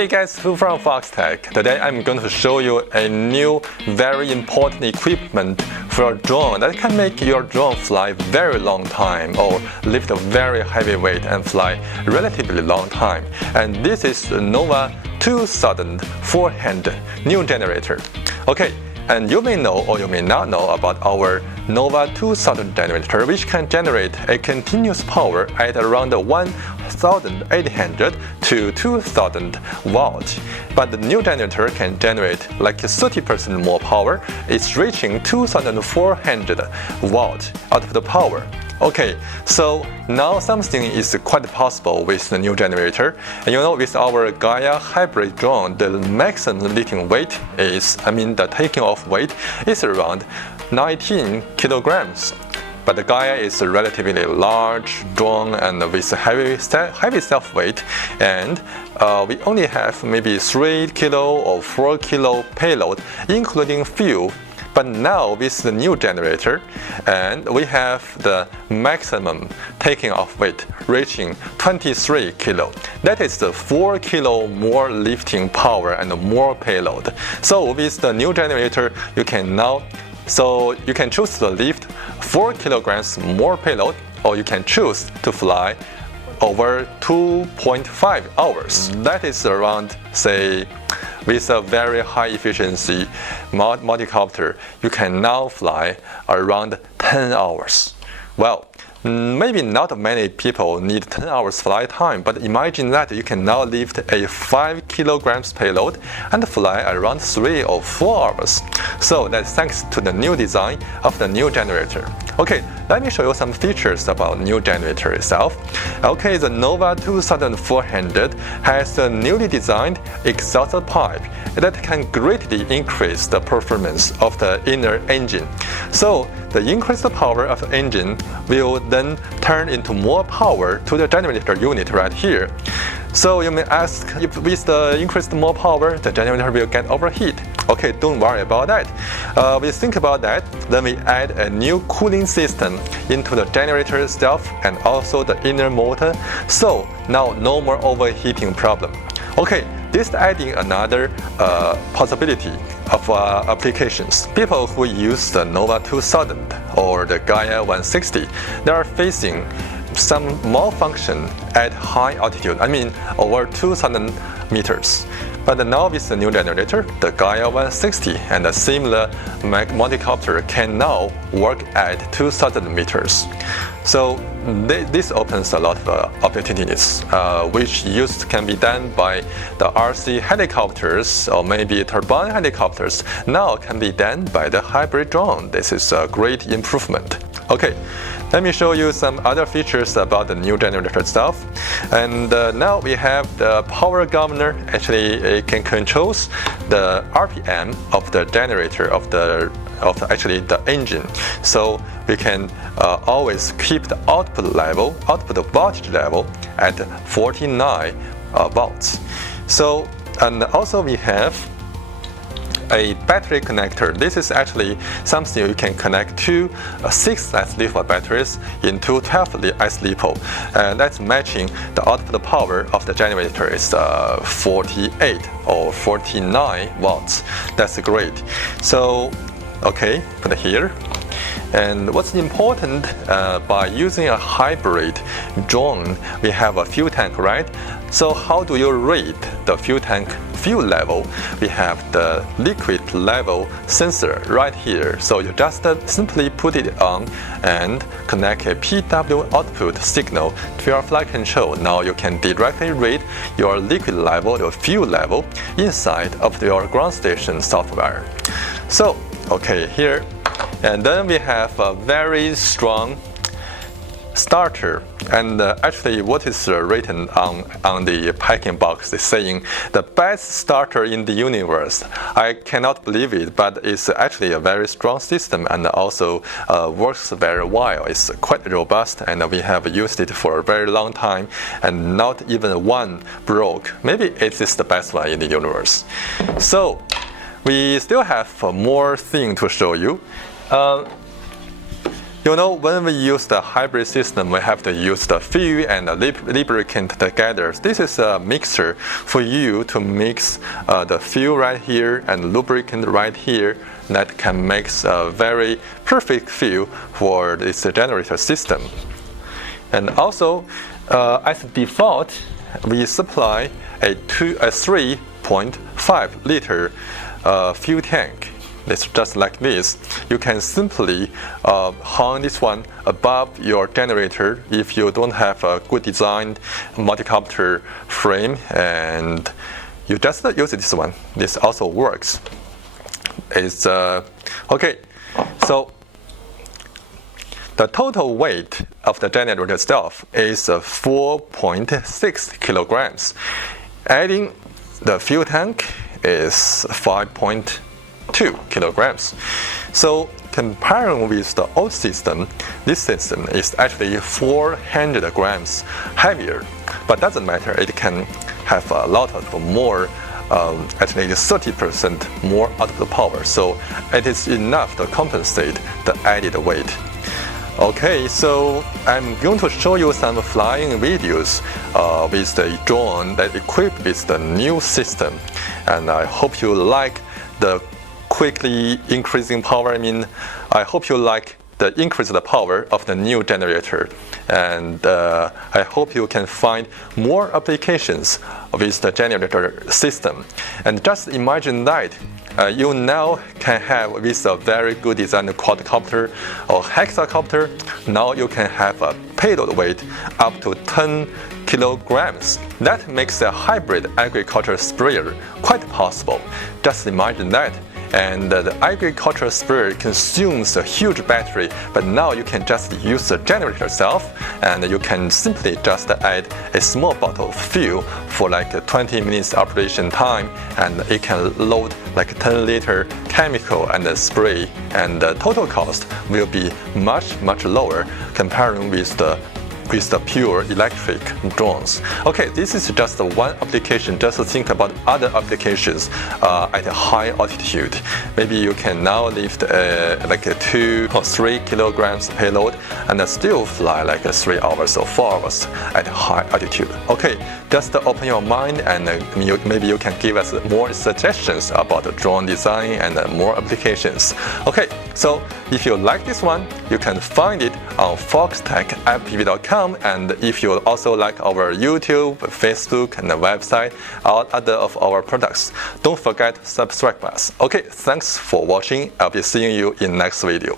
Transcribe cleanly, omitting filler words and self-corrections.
Hey guys, Fu from Foxtech. Today I'm going to show you a new, very important equipment for a drone that can make your drone fly very long time or lift a very heavy weight and fly relatively long time. And this is the Nova 2000 4-hand new generator. Okay. And you may know or you may not know about our Nova 2000 generator, which can generate a continuous power at around 1800 to 2000 watts. But the new generator can generate like 30% more power. It's reaching 2400 watts out of the power. Okay, so now something is quite possible with the new generator. And you know, with our Gaia hybrid drone, the maximum lifting weight is, the taking off weight is around 19 kilograms. But the Gaia is a relatively large drone and with a heavy self-weight, and we only have maybe 3 kilo or 4 kilo payload, including fuel. But now with the new generator, and we have the maximum taking off weight reaching 23 kilo. That is the 4 kilo more lifting power and more payload. So with the new generator, you can choose to lift 4 kilograms more payload, or you can choose to fly over 2.5 hours. That is around, say, with a very high efficiency multicopter, you can now fly around 10 hours. Well, maybe not many people need 10 hours flight time, but imagine that you can now lift a 5 kilograms payload and fly around 3 or 4 hours. So that's thanks to the new design of the new generator. Okay, let me show you some features about the new generator itself. Okay, the Nova 2000 400 has a newly designed exhaust pipe that can greatly increase the performance of the inner engine. So the increased power of the engine will then turn into more power to the generator unit right here. So you may ask, if with the increased more power, the generator will get overheat. Okay, don't worry about that. We think about that, then we add a new cooling system into the generator itself and also the inner motor. So now no more overheating problem. Okay, this is adding another possibility of applications. People who use the Nova 2000 or the Gaia 160, they are facing some malfunction at high altitude, over 2000 meters. But now with the new generator, the Gaia 160 and a similar multicopter can now work at 2000 meters. So this opens a lot of opportunities, which can be done by the RC helicopters or maybe turbine helicopters. Now can be done by the hybrid drone. This is a great improvement. Okay, let me show you some other features about the new generator itself. And now we have the power governor. Actually, it can control the RPM of the generator of the engine. So we can always keep the output voltage level at 49 volts. So, and also we have a battery connector. This is actually something you can connect to 6 S-LiPo batteries into 12 S-LiPo. That's matching the output power of the generator is 48 or 49 watts. That's great. So, okay, put it here. And what's important by using a hybrid drone, we have a fuel tank, right? So how do you rate the fuel tank fuel level? We have the liquid level sensor right here. So you just simply put it on and connect a PW output signal to your flight control. Now you can directly read your liquid level, your fuel level inside of your ground station software. So, okay, here. And then we have a very strong starter, and actually what is written on the packing box is saying the best starter in the universe. I cannot believe it, but it's actually a very strong system and also works very well. It's quite robust, and we have used it for a very long time and not even one broke. Maybe it is the best one in the universe. So we still have more things to show you. You know, when we use the hybrid system, we have to use the fuel and the lubricant together. This is a mixer for you to mix the fuel right here and lubricant right here. That can make a very perfect fuel for this generator system. And also, as default, we supply a 3.5 liter fuel tank. It's just like this. You can simply hang this one above your generator if you don't have a good designed multicopter frame, and you just use this one. This also works. It's okay. So the total weight of the generator itself is 4.6 kilograms. Adding the fuel tank is 5.2 kilograms. So comparing with the old system, this system is actually 400 grams heavier, but doesn't matter. It can have a lot of more, actually 30% more output power. So it is enough to compensate the added weight. Okay, so I'm going to show you some flying videos with the drone that equipped with the new system, and I hope you like the quickly increasing power. I hope you like the increased power of the new generator, and I hope you can find more applications with the generator system. And just imagine that you now can have, with a very good designed quadcopter or hexacopter, now you can have a payload weight up to 10 kilograms. That makes a hybrid agriculture sprayer quite possible. Just imagine that. And the agricultural sprayer consumes a huge battery, but now you can just use the generator itself, and you can simply just add a small bottle of fuel for like 20 minutes operation time, and it can load like 10-liter chemical and spray, and the total cost will be much lower comparing with the pure electric drones. Okay, this is just one application. Just think about other applications at a high altitude. Maybe you can now lift like a 2 or 3 kilograms payload and still fly like 3 hours or 4 hours at high altitude. Okay, just open your mind, and maybe you can give us more suggestions about the drone design and more applications. Okay, so if you like this one, you can find it on foxtech.com. And if you also like our YouTube, Facebook, and the website, all other of our products, don't forget to subscribe us. Okay, thanks for watching. I'll be seeing you in next video.